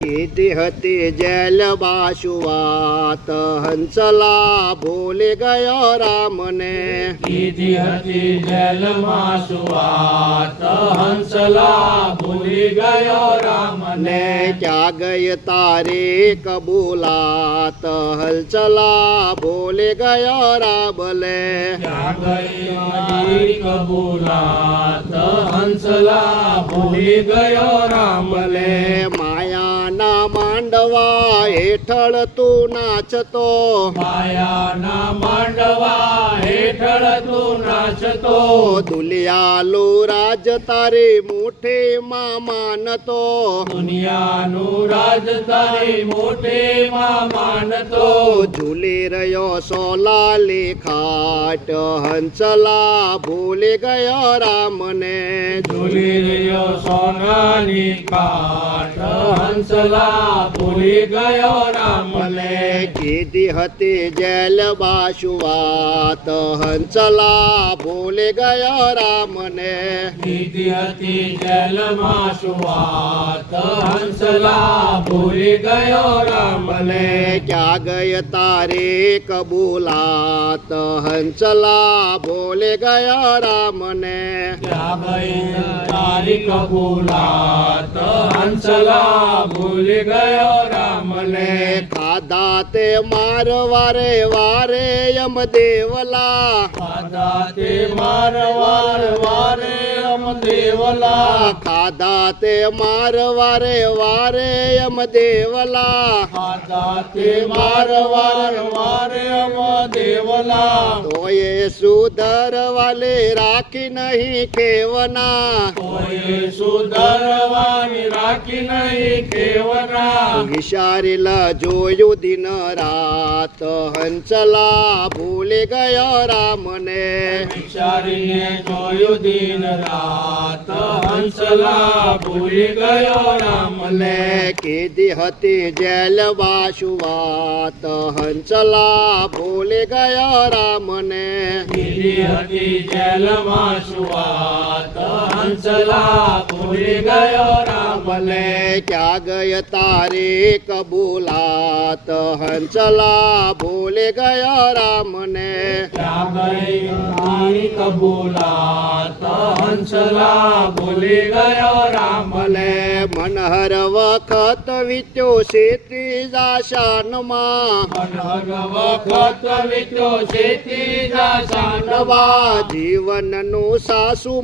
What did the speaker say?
कीधी हती जेलबा शुवात हंसला भूली गयो रामने। कीधी हती जेलમાં સુવાત હંસલા ભૂલી ગયો રામને। क्या गई तारी कबूलात हलचला भूली गयो रामले। ક્યાં ગઈ મારી કબૂલાત હંસલા ભૂલી ગયો રામને। માયાના માંડવા હેઠળ તું નાચતો, માયાના માંડવા હેઠળ તું નાચતો, દુલિયાલુ રાજ તારી મુઠ્ઠીમાં માનતો। દુનિયાનું રાજ તારી મુઠ્ઠીમાં માનતો, ઝૂલી રહ્યો સોલાલી ખાટ હંસલા ભૂલી ગયો રામને। ઝૂલી રહ્યો સોનાની કાટ હંસલા ભૂલી ગયો રામને। કીધી હતી જેલબા શુવાત હંસલા ભૂલી ગયો રામને। કીધી હતી જેલમાં સુવાત હંસલા ભૂલી ગયો રામને। ક્યાં ગઈ તારી કબૂલાત હંસલા ભૂલી ગયો રામને। ક્યાં ગઈ તારી કબૂલાત હંસલા ભૂલી ગયો રામને। ખાધા તે માર વારે વારે યમ દેવલા, ખાધા તે માર વાર વારે અમ દેવલા, ખાધા તે માર વારે વારે યમ દેવલા। ખાધા તે માર વાર વારે અમ દેવલા, તોય સુધરવાલે રાખી નહીં ખેવના। કોઈ સુધરવાની રાખી નહીં કેવના। વિચારેલા જોયું દિન રાત હંસલા ભૂલી ગયો રામને। વિચારીને જોયું દિન રાત હંસલા ભૂલી ગયો રામને। કીધી હતી જેલબા શુવાત હંસલા ભૂલી ગયો રામને। કીધી હતી જેલમાં સુવાત હંસલા ભૂલી ગયો રામને। ક્યાં ગઈ તારી કબૂલાત હંસલા ભૂલી ગયો રામને। ક્યાં ગઈ તારી કબૂલાત હંસલા ભૂલી ગયો રામને। મનહર વખત વીત્યો ક્ષિતિજ શાનમાં, મનહર વખત વીત્યો ક્ષિતિજ શાનમાં, જીવનનું સાસુ